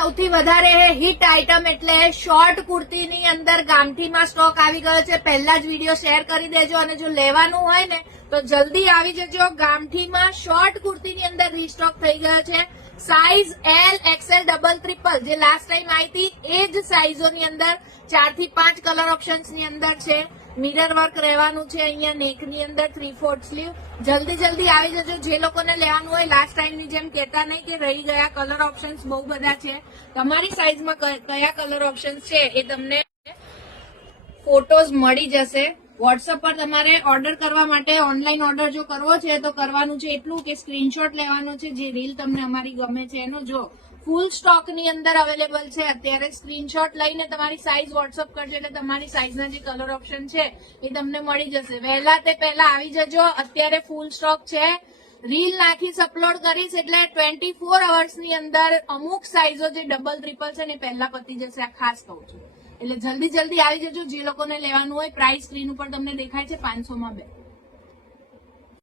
સૌથી વધારે hit item એટલે શોર્ટ કુર્તીની અંદર ગામઠીમાં સ્ટોક આવી ગયો છે. પહેલા જ વિડીયો શેર કરી દેજો અને જો લેવાનું હોય ને તો જલ્દી આવી જજો. ગામઠીમાં શોર્ટ કુર્તીની અંદર રીસ્ટોક થઈ ગયો છે. Size L, XL, double, triple જે લાસ્ટ ટાઈમ આવી હતી એ જ સાઇઝોની અંદર 4 થી 5 કલર ઓપ્શન્સની અંદર છે. મિરર વર્ક રહેવાનું છે અહીંયા નેકની અંદર 3/4 સ્લીવ. જલ્દી આવી જજો. જે લોકોને લેવાનું હોય લાસ્ટ ટાઈમની જેમ કહેતા નહીં કે રહી ગયા. કલર ઓપ્શન્સ બહુ બધા છે. તમારી સાઈઝમાં કયા કલર ઓપ્શન્સ છે એ તમને ફોટોઝ મળી જશે. વોટ્સઅપ પર તમારે ઓર્ડર કરવા માટે ઓનલાઈન ઓર્ડર જો કરવો છે તો કરવાનું છે એટલું કે સ્ક્રીનશોટ લેવાનો છે જે રીલ તમને અમારી ગમે છે એનો. જો ફૂલ સ્ટોક ની અંદર અવેલેબલ છે અત્યારે. સ્ક્રીનશોટ લઈને તમારી સાઈઝ વોટ્સઅપ કરજો એટલે તમારી સાઈઝના જે કલર ઓપ્શન છે એ તમને મળી જશે. વહેલા તે પહેલા આવી જજો. અત્યારે ફૂલ સ્ટોક છે. રીલ નાખીશ, અપલોડ કરીશ એટલે 24 અવર્સની અંદર અમુક સાઈઝો જે ડબલ ટ્રિપલ છે ને પહેલા પતી જશે. આ ખાસ કહું છું એટલે જલ્દી આવી જજો જે લોકોને લેવાનું હોય. પ્રાઇસ સ્ક્રીન ઉપર તમને દેખાય છે 500 માં 2.